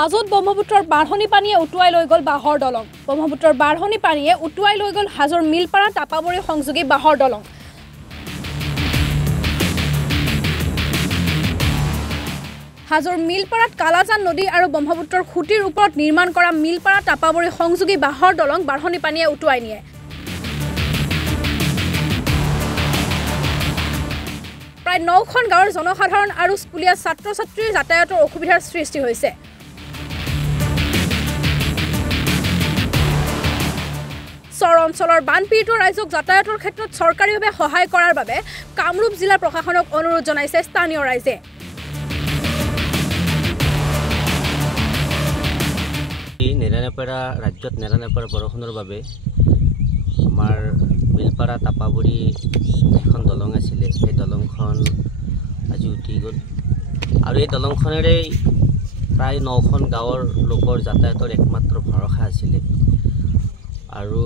হাজোত ব্ৰহ্মপুত্ৰৰ বাঢ়নি পানীয়ে উটুৱাই লৈ গ'ল বাঁহৰ দলং। ব্ৰহ্মপুত্ৰৰ বাঢ়নি পানীয়ে উটুৱাই লৈ গ'ল হাজোৰ মিলপাৰা টাপাবৰী সংযোগী বাঁহৰ দলং। হাজোৰ মিলপাৰাত কালাজান নদী আৰু ব্ৰহ্মপুত্ৰৰ খুঁটিৰ ওপৰত নিৰ্মাণ কৰা মিলপাৰা টাপাবৰী সংযোগী বাঁহৰ দলং বাঢ়নি পানীয়ে উটুৱাই নিয়ে। প্ৰায় 9খন গাঁৱৰ জনসাধাৰণ আৰু স্কুলীয়া ছাত্ৰ-ছাত্ৰীৰ যাতায়াতৰ অসুবিধাৰ সৃষ্টি হৈছে। চৰ অঞ্চলৰ বানপীড়িত ৰাইজক যাতায়াতৰ ক্ষেত্ৰত চৰকাৰীভাৱে সহায় কৰাৰ বাবে কামৰূপ জিলা প্ৰশাসনক অনুৰোধ জনাইছে স্থানীয় ৰাইজে। নেৰানেপেৰা ৰাজ্যত নেৰানেপেৰা বৰষুণৰ বাবে আমাৰ মিলপাৰা টাপাবৰী এখন দলং আছিলে, সেই দলংখন আজি উঠি গ'ল আৰু এই দলংখনেৰে প্ৰায় 9খন গাঁৱৰ লোকৰ যাতায়াতৰ একমাত্ৰ ভৰসা আছিলে। আৰু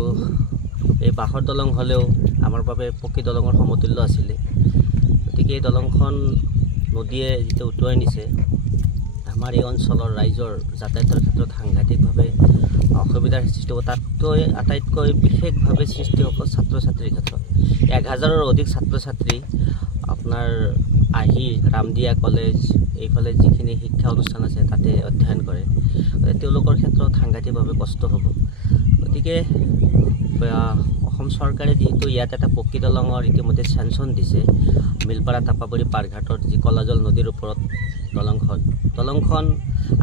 এই বাঁহৰ দলং হ'লেও আমাৰ বাবে পকী দলঙৰ সমতুল্য আছিলে। গতিকে এই দলংখন নদীয়ে যেতিয়া উটুৱাই নিছে, আমাৰ এই অঞ্চলৰ ৰাইজৰ যাতায়াতৰ ক্ষেত্ৰত সাংঘাতিকভাৱে অসুবিধাৰ সৃষ্টি হ'ব। তাতকৈ আটাইতকৈ বিশেষভাৱে সৃষ্টি হ'ব ছাত্ৰ ছাত্ৰীৰ ক্ষেত্ৰত। 1000ৰ অধিক ছাত্ৰ ছাত্ৰী আপোনাৰ আহি ৰামদিয়া কলেজ এইফালে যিখিনি শিক্ষা অনুষ্ঠান আছে তাতে অধ্যয়ন কৰে, তেওঁলোকৰ ক্ষেত্ৰত সাংঘাতিকভাৱে কষ্ট হ'ব। গতিকে অসম চৰকাৰে যিহেতু ইয়াত এটা পকী দলঙৰ ইতিমধ্যে চেংচন দিছে, মিলপাৰা টাপাবৰী পাৰঘাটৰ যি কলাজল নদীৰ ওপৰত দলংখন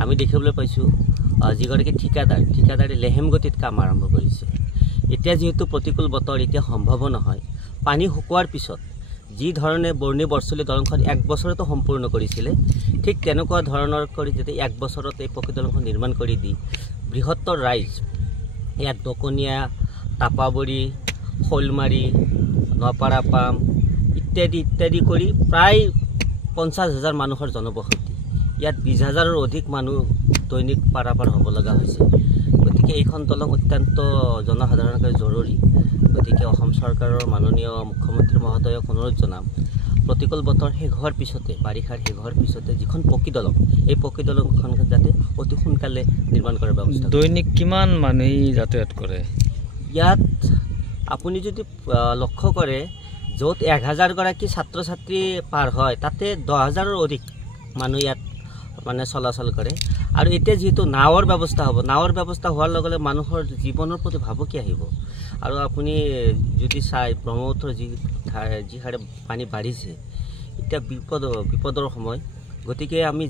আমি দেখিবলৈ পাইছোঁ যিগৰাকী ঠিকাদাৰে লেহেম গতিত কাম আৰম্ভ কৰিছে। এতিয়া যিহেতু প্ৰতিকূল বতৰ, এতিয়া সম্ভৱ নহয়। পানী শুকোৱাৰ পিছত যি ধৰণে বৰ্ণি বৰচলি দলংখন 1 বছৰতো সম্পূৰ্ণ কৰিছিলে, ঠিক তেনেকুৱা ধৰণৰ কৰি যদি 1 বছৰত এই পকী দলংখন নিৰ্মাণ কৰি দি বৃহত্তৰ ৰাইজ ইয়াত দকনীয়া, টাপাবৰী, শৈলমাৰী, নপাৰা পাম ইত্যাদি কৰি প্ৰায় 50,000 মানুহৰ জনবসতি, ইয়াত 20,000ৰ অধিক মানুহ দৈনিক পাৰাপাৰ হ'ব লগা হৈছে। গতিকে এইখন দলং অত্যন্ত জনসাধাৰণৰ কাৰণে জৰুৰী। গতিকে অসম চৰকাৰৰ মাননীয় মুখ্যমন্ত্ৰী মহোদয়ক অনুৰোধ জনাম, প্ৰতিকূল বতৰ শেষ হোৱাৰ পিছতে, বাৰিষাৰ শেষ হোৱাৰ পিছতে যিখন পকী দলং, এই পকী দলংখন যাতে অতি সোনকালে নিৰ্মাণ কৰাৰ ব্যৱস্থা। দৈনিক কিমান মানুহ যাতায়াত কৰে ইয়াত? আপুনি যদি লক্ষ্য কৰে, য'ত 1000গৰাকী ছাত্ৰ ছাত্ৰী পাৰ হয়, তাতে 10,000ৰ অধিক মানুহ ইয়াত মানে চলাচল কৰে। আৰু এতিয়া যিহেতু নাৱৰ ব্যৱস্থা হ'ব, নাৱৰ ব্যৱস্থা হোৱাৰ লগে লগে মানুহৰ জীৱনৰ প্ৰতি ভাবুকি আহিব। আৰু আপুনি যদি চাই ব্ৰহ্মপুত্ৰৰ যি হাৰে পানী বাঢ়িছে, এতিয়া বিপদৰ সময়। গতিকে আমি